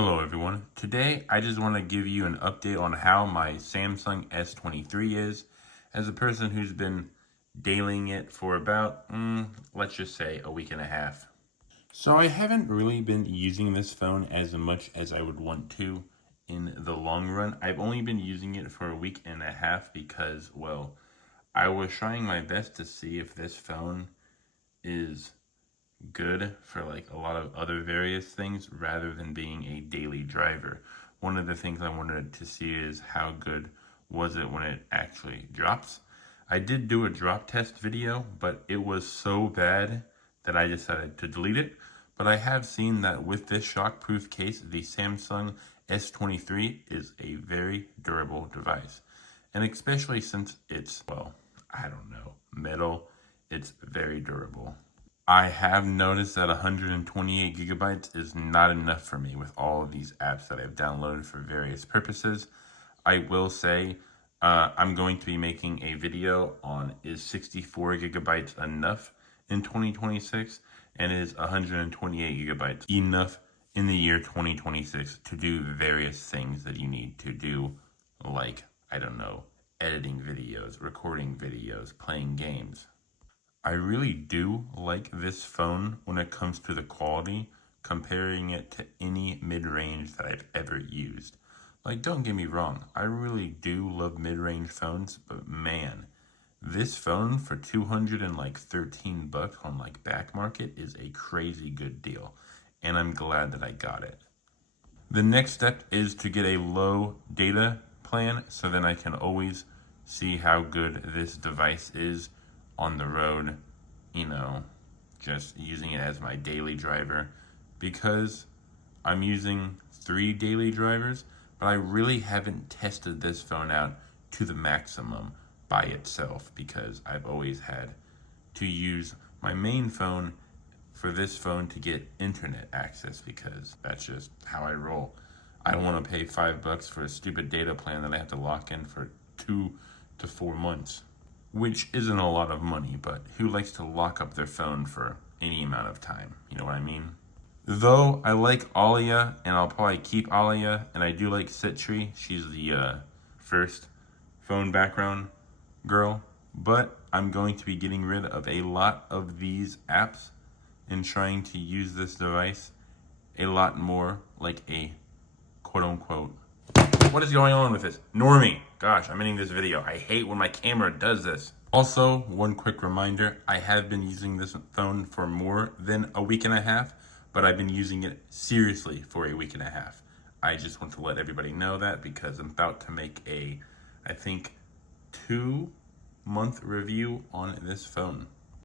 Hello everyone. Today I just want to give you an update on how my Samsung S23 is, as a person who's been dailying it for about, let's just say a week and a half. So I haven't really been using this phone as much as I would want to in the long run. I've only been using it for a week and a half because, well, I was trying my best to see if this phone is good for like a lot of other various things rather than being a daily driver. One of the things I wanted to see is how good was it when it actually drops. I did do a drop test video, but it was so bad that I decided to delete it. But I have seen that with this shockproof case, the Samsung S23 is a very durable device. And especially since it's, well, I don't know, metal, it's very durable. I have noticed that 128 gigabytes is not enough for me with all of these apps that I've downloaded for various purposes. I will say I'm going to be making a video on is 64 gigabytes enough in 2026 and is 128 gigabytes enough in the year 2026 to do various things that you need to do, like, I don't know, editing videos, recording videos, playing games. I really do like this phone when it comes to the quality, comparing it to any mid-range that I've ever used. Like, don't get me wrong, I really do love mid-range phones, but man, this phone for 213 bucks on like back market is a crazy good deal, and I'm glad that I got it. The next step is to get a low data plan so then I can always see how good this device is on the road, just using it as my daily driver, because I'm using 3 daily drivers, but I really haven't tested this phone out to the maximum by itself because I've always had to use my main phone for this phone to get internet access because that's just how I roll. I don't want to pay $5 for a stupid data plan that I have to lock in for 2 to 4 months. Which isn't a lot of money, but who likes to lock up their phone for any amount of time? You know what I mean? Though I like Alia, and I'll probably keep Alia, and I do like S23. She's the first phone background girl, but I'm going to be getting rid of a lot of these apps and trying to use this device a lot more like a quote-unquote, what is going on with this? Normie. Gosh, I'm ending this video. I hate when my camera does this. Also, one quick reminder, I have been using this phone for more than a week and a half, but I've been using it seriously for a week and a half. I just want to let everybody know that because I'm about to make a, I think, 2-month review on this phone.